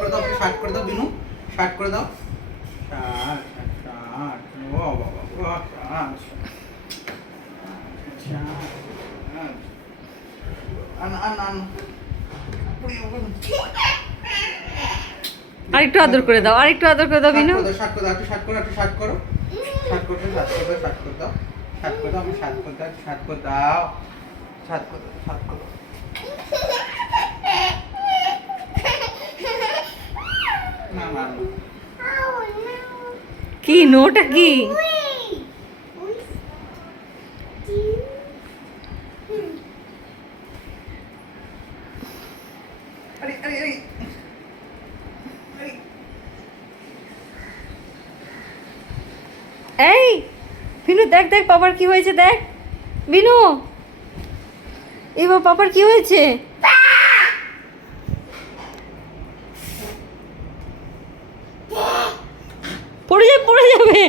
করে দাও, শার্ট করে দাও বিনু, শার্ট করে দাও। শার্ট শার্ট, ও বাবা ও শার্ট শার্ট, আন আন আন, আরেকটু আদর করে দাও, আরেকটু আদর করে দাও বিনু। শার্ট করে দাও, একটু শার্ট করো, একটু শার্ট করো, শার্ট করো, শার্ট করে দাও, শার্ট করে দাও, শার্ট করে দাও, আমি শার্ট করে দাও, শার্ট করে দাও, শার্ট করে দাও, শার্ট করে দাও। না না না। কি নোটা কি? আরে আরে আরে, এই বিনু দেখ দেখ পাপার কি হয়েছে দেখ বিনু, এবার পাপার কি হয়েছে? পড়ে যাবে পড়ে যাবে।